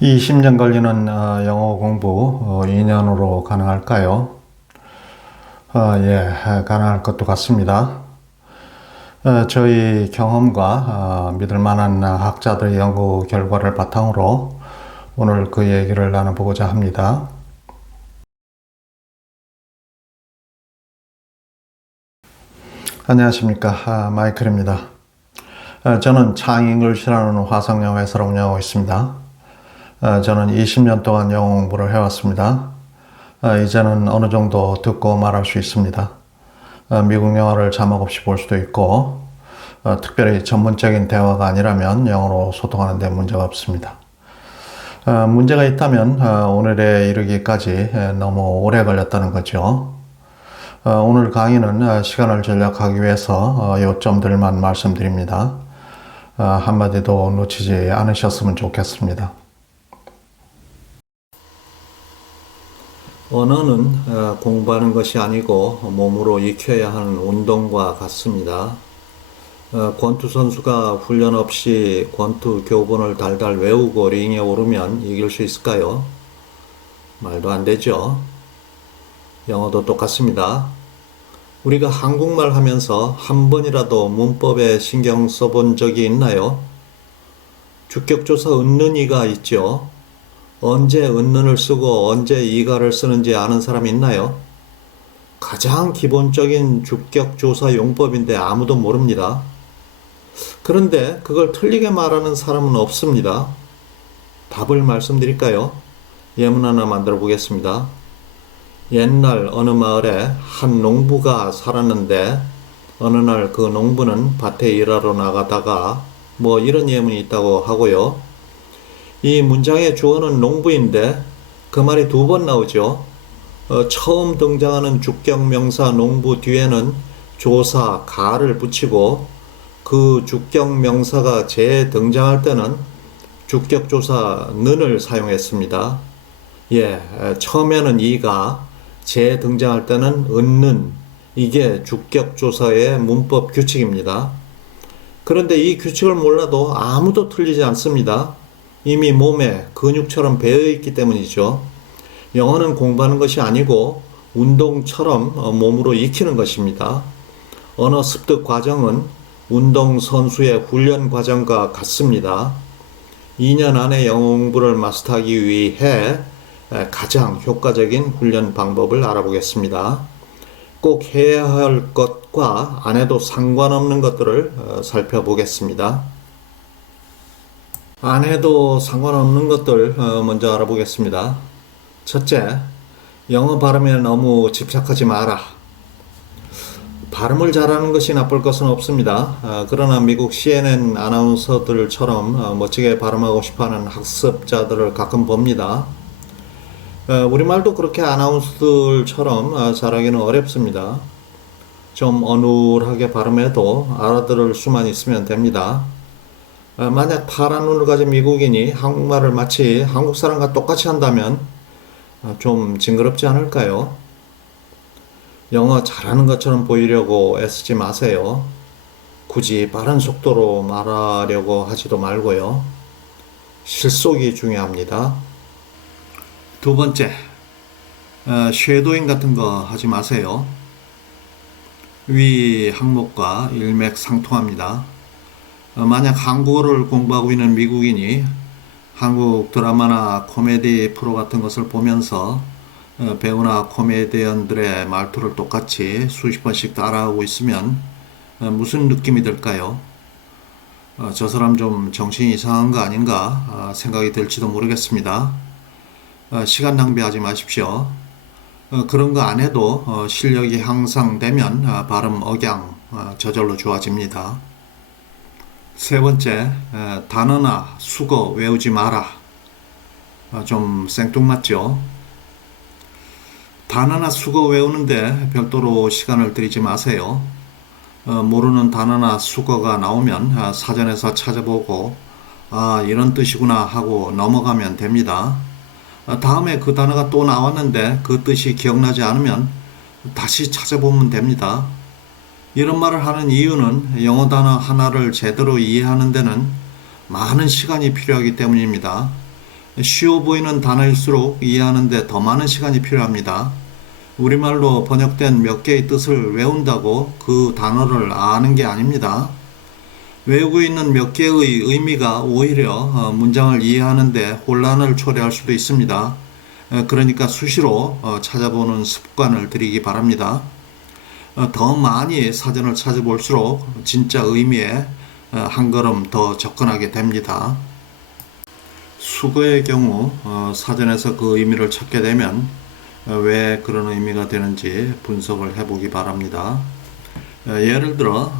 20년 걸리는 영어 공부 2년으로 가능할까요? 예, 가능할 것도 같습니다. 저희 경험과 믿을 만한 학자들의 연구 결과를 바탕으로 오늘 그 얘기를 나눠보고자 합니다. 안녕하십니까, 마이클입니다. 저는 창잉글리시라는 화상영어 회사를 운영하고 있습니다. 저는 20년 동안 영어 공부를 해왔습니다. 이제는 어느 정도 듣고 말할 수 있습니다. 미국 영화를 자막 없이 볼 수도 있고, 특별히 전문적인 대화가 아니라면 영어로 소통하는 데 문제가 없습니다. 문제가 있다면 오늘에 이르기까지 너무 오래 걸렸다는 거죠. 오늘 강의는 시간을 절약하기 위해서 요점들만 말씀드립니다. 한마디도 놓치지 않으셨으면 좋겠습니다. 언어는 공부하는 것이 아니고 몸으로 익혀야 하는 운동과 같습니다. 권투 선수가 훈련 없이 권투 교본을 달달 외우고 링에 오르면 이길 수 있을까요? 말도 안 되죠. 영어도 똑같습니다. 우리가 한국말 하면서 한 번이라도 문법에 신경 써본 적이 있나요? 주격조사 은는이가 있죠. 언제 은는을 쓰고 언제 이가를 쓰는지 아는 사람 있나요? 가장 기본적인 주격조사 용법인데 아무도 모릅니다. 그런데 그걸 틀리게 말하는 사람은 없습니다. 답을 말씀드릴까요? 예문 하나 만들어 보겠습니다. 옛날 어느 마을에 한 농부가 살았는데 어느 날 그 농부는 밭에 일하러 나가다가 뭐 이런 예문이 있다고 하고요. 이 문장의 주어는 농부인데 그 말이 두 번 나오죠. 처음 등장하는 주격명사 농부 뒤에는 조사 가를 붙이고 그 주격명사가 재등장할 때는 주격조사 는을 사용했습니다. 예, 처음에는 이가 재등장할 때는 은는, 이게 주격조사의 문법 규칙입니다. 그런데 이 규칙을 몰라도 아무도 틀리지 않습니다. 이미 몸에 근육처럼 배어있기 때문이죠. 영어는 공부하는 것이 아니고 운동처럼 몸으로 익히는 것입니다. 언어 습득 과정은 운동선수의 훈련 과정과 같습니다. 2년 안에 영어 공부를 마스터하기 위해 가장 효과적인 훈련 방법을 알아보겠습니다. 꼭 해야 할 것과 안 해도 상관없는 것들을 살펴보겠습니다. 안 해도 상관없는 것들 먼저 알아보겠습니다. 첫째, 영어 발음에 너무 집착하지 마라. 발음을 잘하는 것이 나쁠 것은 없습니다. 그러나 미국 CNN 아나운서들처럼 멋지게 발음하고 싶어하는 학습자들을 가끔 봅니다. 우리말도 그렇게 아나운서들처럼 잘하기는 어렵습니다. 좀 어눌하게 발음해도 알아들을 수만 있으면 됩니다. 만약 파란 눈을 가진 미국인이 한국말을 마치 한국 사람과 똑같이 한다면 좀 징그럽지 않을까요? 영어 잘하는 것처럼 보이려고 애쓰지 마세요. 굳이 빠른 속도로 말하려고 하지도 말고요. 실속이 중요합니다. 두 번째, 쉐도잉 같은 거 하지 마세요. 위 항목과 일맥상통합니다. 만약 한국어를 공부하고 있는 미국인이 한국 드라마나 코미디 프로 같은 것을 보면서 배우나 코미디언들의 말투를 똑같이 수십 번씩 따라하고 있으면 무슨 느낌이 들까요? 저 사람 좀 정신이 이상한 거 아닌가 생각이 들지도 모르겠습니다. 시간 낭비하지 마십시오. 그런 거 안 해도 실력이 향상되면 발음, 억양 저절로 좋아집니다. 세 번째, 단어나 수거 외우지 마라. 좀 생뚱맞죠? 단어나 수거 외우는데 별도로 시간을 들이지 마세요. 모르는 단어나 수거가 나오면 사전에서 찾아보고 이런 뜻이구나 하고 넘어가면 됩니다. 다음에 그 단어가 또 나왔는데 그 뜻이 기억나지 않으면 다시 찾아보면 됩니다. 이런 말을 하는 이유는 영어 단어 하나를 제대로 이해하는 데는 많은 시간이 필요하기 때문입니다. 쉬워 보이는 단어일수록 이해하는 데 더 많은 시간이 필요합니다. 우리말로 번역된 몇 개의 뜻을 외운다고 그 단어를 아는 게 아닙니다. 외우고 있는 몇 개의 의미가 오히려 문장을 이해하는 데 혼란을 초래할 수도 있습니다. 그러니까 수시로 찾아보는 습관을 들이기 바랍니다. 더 많이 사전을 찾아볼수록 진짜 의미에 한 걸음 더 접근하게 됩니다. 수거의 경우 사전에서 그 의미를 찾게 되면 왜 그런 의미가 되는지 분석을 해보기 바랍니다. 예를 들어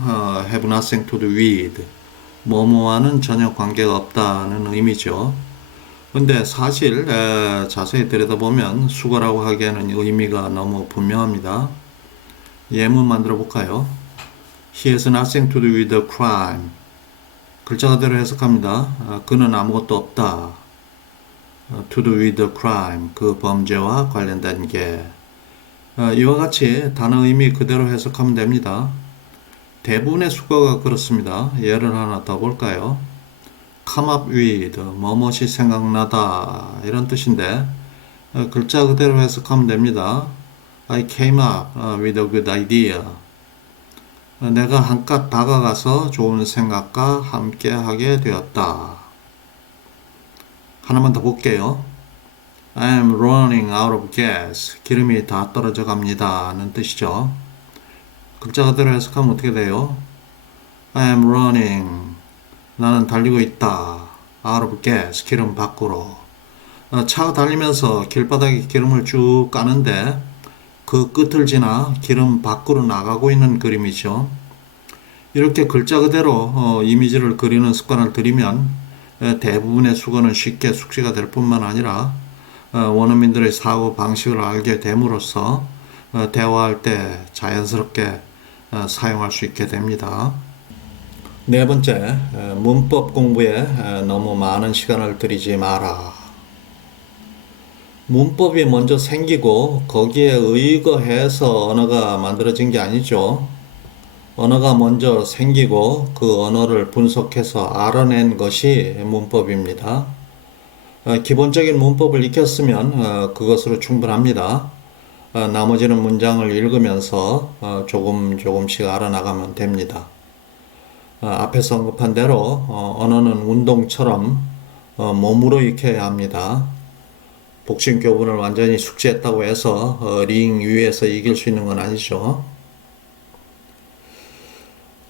have nothing to do with 뭐뭐와는 전혀 관계가 없다는 의미죠. 근데 사실 자세히 들여다보면 수거라고 하기에는 의미가 너무 분명합니다. 예문 만들어 볼까요? He has nothing to do with the crime. 글자 그대로 해석합니다. 그는 아무것도 없다. To do with the crime. 그 범죄와 관련된 게. 이와 같이 단어 의미 그대로 해석하면 됩니다. 대부분의 수거가 그렇습니다. 예를 하나 더 볼까요? Come up with, 뭐뭇이 생각나다 이런 뜻인데 글자 그대로 해석하면 됩니다. I came up with a good idea. 내가 한껏 다가가서 좋은 생각과 함께 하게 되었다. 하나만 더 볼게요. I am running out of gas. 기름이 다 떨어져 갑니다. 는 뜻이죠. 글자 그대로 해석하면 어떻게 돼요? I am running. 나는 달리고 있다. out of gas. 기름 밖으로. 차가 달리면서 길바닥에 기름을 쭉 까는데 그 끝을 지나 기름 밖으로 나가고 있는 그림이죠. 이렇게 글자 그대로 이미지를 그리는 습관을 들이면 대부분의 수거는 쉽게 숙지가 될 뿐만 아니라 원어민들의 사고 방식을 알게 됨으로써 대화할 때 자연스럽게 사용할 수 있게 됩니다. 네 번째, 문법 공부에 너무 많은 시간을 들이지 마라. 문법이 먼저 생기고 거기에 의거해서 언어가 만들어진 게 아니죠. 언어가 먼저 생기고 그 언어를 분석해서 알아낸 것이 문법입니다. 기본적인 문법을 익혔으면 그것으로 충분합니다. 나머지는 문장을 읽으면서 조금씩 알아나가면 됩니다. 앞에서 언급한 대로 언어는 운동처럼 몸으로 익혀야 합니다. 복싱 교본을 완전히 숙지했다고 해서 링 위에서 이길 수 있는 건 아니죠.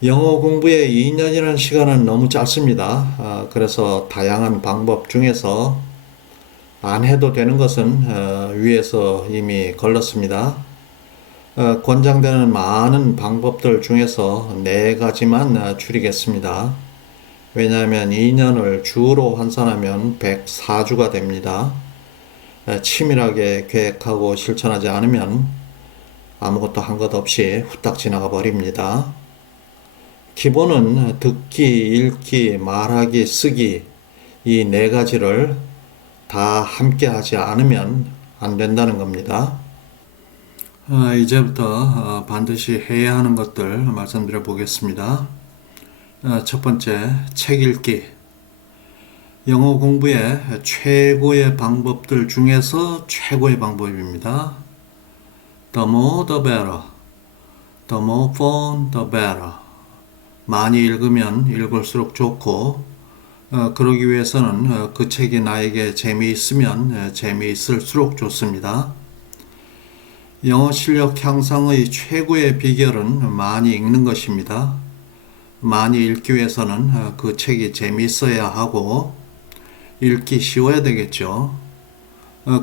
영어 공부에 2년이라는 시간은 너무 짧습니다. 그래서 다양한 방법 중에서 안 해도 되는 것은 위에서 이미 걸렀습니다. 권장되는 많은 방법들 중에서 4가지만 줄이겠습니다. 왜냐하면 2년을 주로 환산하면 104주가 됩니다. 치밀하게 계획하고 실천하지 않으면 아무것도 한 것 없이 후딱 지나가 버립니다. 기본은 듣기, 읽기, 말하기, 쓰기 이 4가지를 다 함께 하지 않으면 안 된다는 겁니다. 이제부터 반드시 해야 하는 것들 말씀드려 보겠습니다. 첫 번째, 책 읽기. 영어 공부의 최고의 방법들 중에서 최고의 방법입니다. The more the better. The more fun the better. 많이 읽으면 읽을수록 좋고 그러기 위해서는 그 책이 나에게 재미있으면 재미있을수록 좋습니다. 영어 실력 향상의 최고의 비결은 많이 읽는 것입니다. 많이 읽기 위해서는 그 책이 재미있어야 하고 읽기 쉬워야 되겠죠.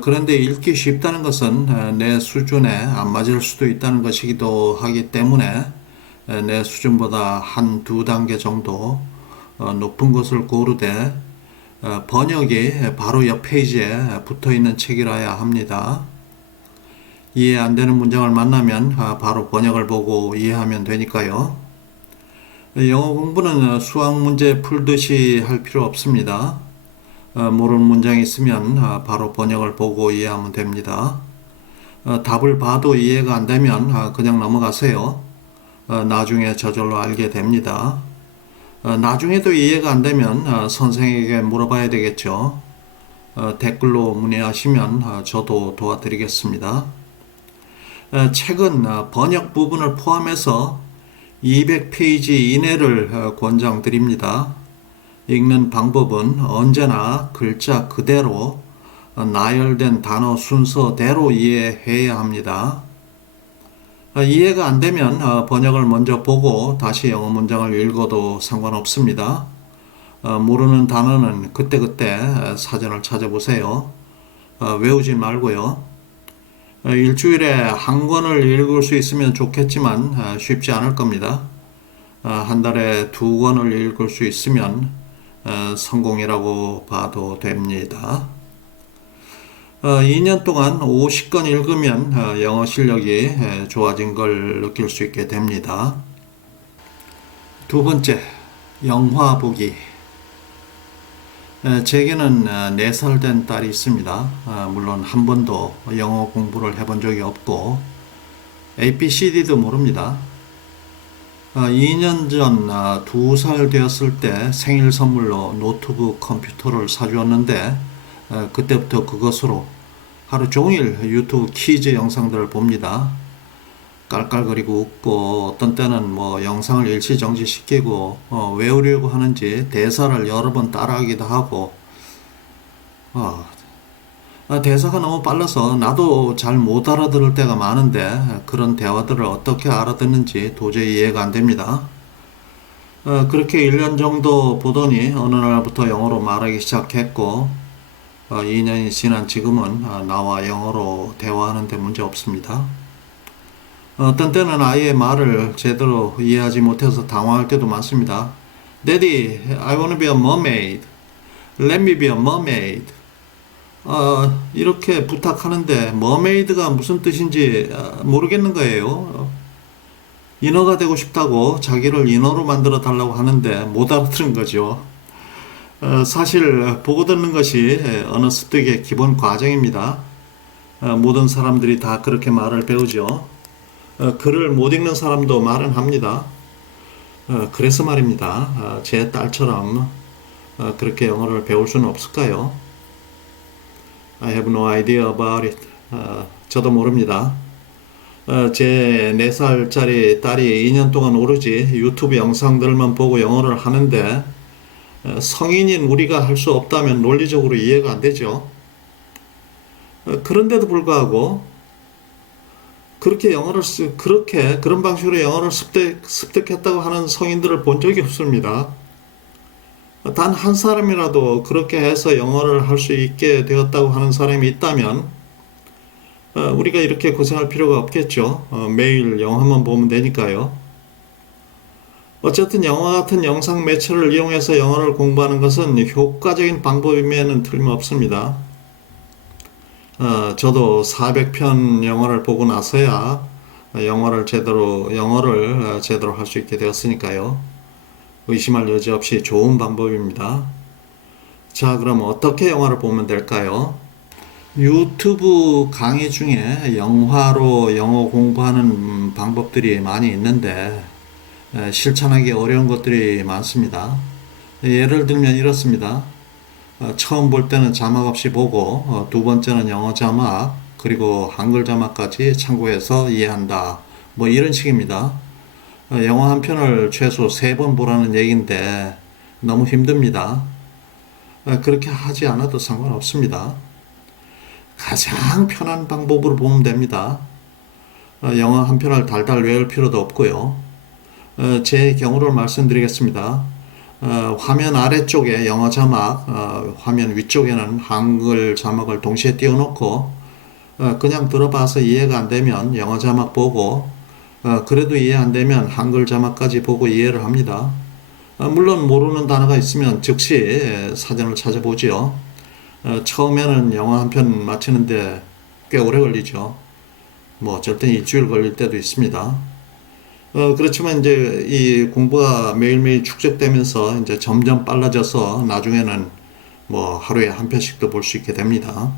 그런데 읽기 쉽다는 것은 내 수준에 안 맞을 수도 있다는 것이기도 하기 때문에 내 수준보다 한두 단계 정도 높은 것을 고르되 번역이 바로 옆 페이지에 붙어 있는 책이라야 합니다. 이해 안 되는 문장을 만나면 바로 번역을 보고 이해하면 되니까요. 영어 공부는 수학 문제 풀듯이 할 필요 없습니다. 모르는 문장이 있으면 바로 번역을 보고 이해하면 됩니다. 답을 봐도 이해가 안 되면 그냥 넘어가세요. 나중에 저절로 알게 됩니다. 나중에도 이해가 안 되면 선생에게 물어봐야 되겠죠. 댓글로 문의하시면 저도 도와드리겠습니다. 책은 번역 부분을 포함해서 200페이지 이내를 권장드립니다. 읽는 방법은 언제나 글자 그대로 나열된 단어 순서대로 이해해야 합니다. 이해가 안 되면 번역을 먼저 보고 다시 영어 문장을 읽어도 상관없습니다. 모르는 단어는 그때그때 사전을 찾아보세요. 외우지 말고요. 일주일에 한 권을 읽을 수 있으면 좋겠지만 쉽지 않을 겁니다. 한 달에 2권을 읽을 수 있으면 성공이라고 봐도 됩니다. 2년 동안 50권 읽으면 영어 실력이 좋아진 걸 느낄 수 있게 됩니다. 두 번째, 영화 보기. 제게는 4살 된 딸이 있습니다. 물론 한 번도 영어 공부를 해본 적이 없고 ABCD도 모릅니다. 2년 전 2살 되었을 때 생일 선물로 노트북 컴퓨터를 사주었는데 그때부터 그것으로 하루 종일 유튜브 퀴즈 영상들을 봅니다. 깔깔거리고 웃고 어떤 때는 영상을 일시정지시키고 외우려고 하는지 대사를 여러 번 따라하기도 하고 대사가 너무 빨라서 나도 잘 못 알아들을 때가 많은데 그런 대화들을 어떻게 알아듣는지 도저히 이해가 안 됩니다. 그렇게 1년 정도 보더니 어느 날부터 영어로 말하기 시작했고 2년이 지난 지금은 나와 영어로 대화하는데 문제 없습니다. 어떤 때는 아이의 말을 제대로 이해하지 못해서 당황할 때도 많습니다. Daddy, I want to be a mermaid. Let me be a mermaid. 이렇게 부탁하는데 mermaid가 무슨 뜻인지 모르겠는 거예요. 인어가 되고 싶다고 자기를 인어로 만들어 달라고 하는데 못 알아들은 거죠. 사실 보고 듣는 것이 언어 습득의 기본 과정입니다. 모든 사람들이 다 그렇게 말을 배우죠. 글을 못 읽는 사람도 말은 합니다. 그래서 말입니다. 제 딸처럼 그렇게 영어를 배울 수는 없을까요? I have no idea about it. 저도 모릅니다. 제 4살짜리 딸이 2년 동안 오로지 유튜브 영상들만 보고 영어를 하는데 성인인 우리가 할 수 없다면 논리적으로 이해가 안 되죠. 그런데도 불구하고 그런 방식으로 영어를 습득했다고 하는 성인들을 본 적이 없습니다. 단 한 사람이라도 그렇게 해서 영어를 할 수 있게 되었다고 하는 사람이 있다면 우리가 이렇게 고생할 필요가 없겠죠. 매일 영화만 보면 되니까요. 어쨌든 영화 같은 영상 매체를 이용해서 영어를 공부하는 것은 효과적인 방법임에는 틀림없습니다. 저도 400편 영어를 보고 나서야 영어를 제대로 할 수 있게 되었으니까요. 의심할 여지 없이 좋은 방법입니다. 자, 그럼 어떻게 영화를 보면 될까요? 유튜브 강의 중에 영화로 영어 공부하는 방법들이 많이 있는데 실천하기 어려운 것들이 많습니다. 예를 들면 이렇습니다. 처음 볼 때는 자막 없이 보고 두 번째는 영어 자막 그리고 한글 자막까지 참고해서 이해한다. 이런 식입니다. 영화 한 편을 최소 3번 보라는 얘기인데 너무 힘듭니다. 그렇게 하지 않아도 상관없습니다. 가장 편한 방법으로 보면 됩니다. 영화 한 편을 달달 외울 필요도 없고요. 제 경우를 말씀드리겠습니다. 화면 아래쪽에 영어 자막, 화면 위쪽에는 한글 자막을 동시에 띄워놓고 그냥 들어봐서 이해가 안 되면 영어 자막 보고 그래도 이해 안 되면 한글 자막까지 보고 이해를 합니다. 물론 모르는 단어가 있으면 즉시 사전을 찾아보지요. 처음에는 영화 한 편 마치는데 꽤 오래 걸리죠. 어쩔 땐 일주일 걸릴 때도 있습니다. 그렇지만 이제 이 공부가 매일매일 축적되면서 이제 점점 빨라져서 나중에는 하루에 한 편씩도 볼 수 있게 됩니다.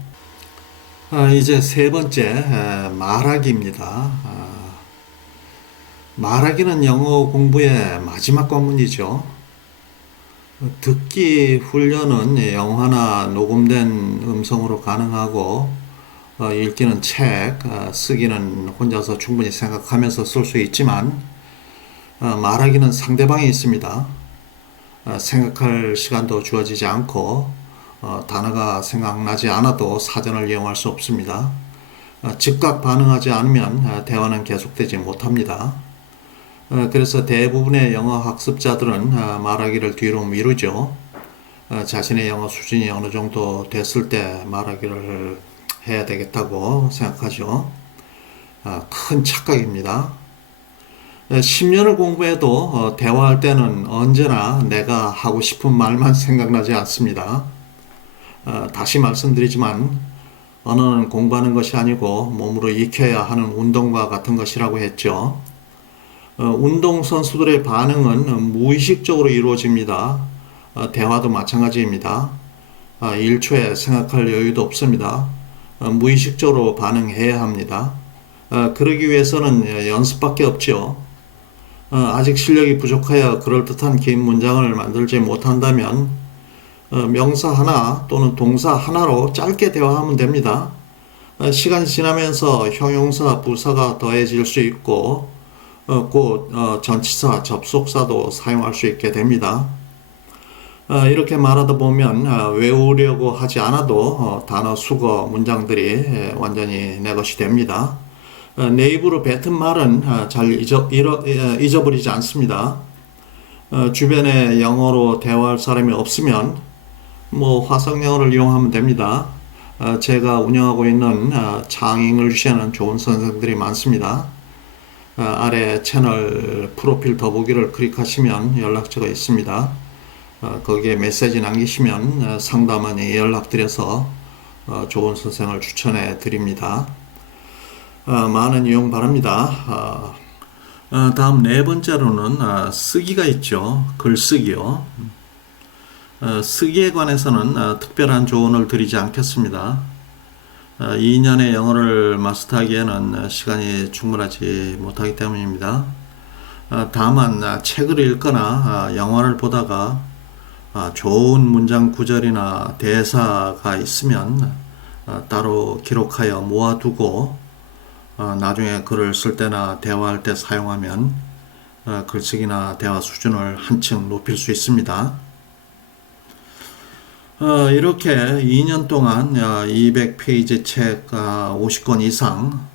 이제 세 번째, 말하기입니다. 말하기는 영어 공부의 마지막 관문이죠. 듣기 훈련은 영화나 녹음된 음성으로 가능하고 읽기는 책, 쓰기는 혼자서 충분히 생각하면서 쓸 수 있지만 말하기는 상대방이 있습니다. 생각할 시간도 주어지지 않고 단어가 생각나지 않아도 사전을 이용할 수 없습니다. 즉각 반응하지 않으면 대화는 계속되지 못합니다. 그래서 대부분의 영어 학습자들은 말하기를 뒤로 미루죠. 자신의 영어 수준이 어느 정도 됐을 때 말하기를 해야 되겠다고 생각하죠. 큰 착각입니다. 10년을 공부해도 대화할 때는 언제나 내가 하고 싶은 말만 생각나지 않습니다. 다시 말씀드리지만 언어는 공부하는 것이 아니고 몸으로 익혀야 하는 운동과 같은 것이라고 했죠. 운동선수들의 반응은 무의식적으로 이루어집니다. 대화도 마찬가지입니다. 1초에 생각할 여유도 없습니다. 무의식적으로 반응해야 합니다. 그러기 위해서는 연습밖에 없죠. 아직 실력이 부족하여 그럴듯한 긴 문장을 만들지 못한다면 명사 하나 또는 동사 하나로 짧게 대화하면 됩니다. 시간이 지나면서 형용사, 부사가 더해질 수 있고 곧 전치사, 접속사도 사용할 수 있게 됩니다. 이렇게 말하다 보면 외우려고 하지 않아도 단어, 수거, 문장들이 완전히 내 것이 됩니다. 내 입으로 뱉은 말은 잘 잊어버리지 않습니다. 주변에 영어로 대화할 사람이 없으면 화상영어를 이용하면 됩니다. 제가 운영하고 있는 창잉글리시에는 좋은 선생들이 많습니다. 아래 채널 프로필 더보기를 클릭하시면 연락처가 있습니다. 거기에 메시지 남기시면 상담원이 연락드려서 좋은 선생을 추천해 드립니다. 많은 이용 바랍니다. 다음 네 번째로는 쓰기가 있죠. 글쓰기요. 쓰기에 관해서는 특별한 조언을 드리지 않겠습니다. 2년의 영어를 마스터하기에는 시간이 충분하지 못하기 때문입니다. 다만 책을 읽거나 영화를 보다가 좋은 문장 구절이나 대사가 있으면 따로 기록하여 모아두고 나중에 글을 쓸 때나 대화할 때 사용하면 글쓰기나 대화 수준을 한층 높일 수 있습니다. 이렇게 2년 동안 200페이지 책 50권 이상,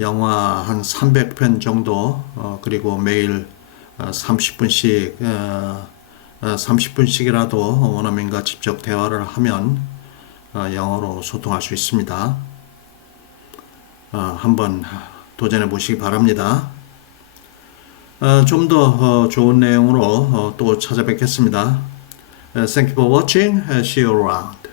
영화 한 300편 정도, 그리고 매일 30분씩이라도 원어민과 직접 대화를 하면 영어로 소통할 수 있습니다. 한번 도전해 보시기 바랍니다. 좀 더 좋은 내용으로 또 찾아뵙겠습니다. Thank you for watching. See you around.